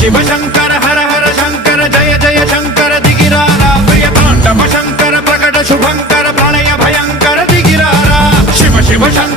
शिव शंकर हर हर शंकर जय जय शंकर दिगिरारा प्रिय तांडव शंकर प्रकट शुभंकर प्रणय भयंकर दिगिरारा शिव शिव शंकर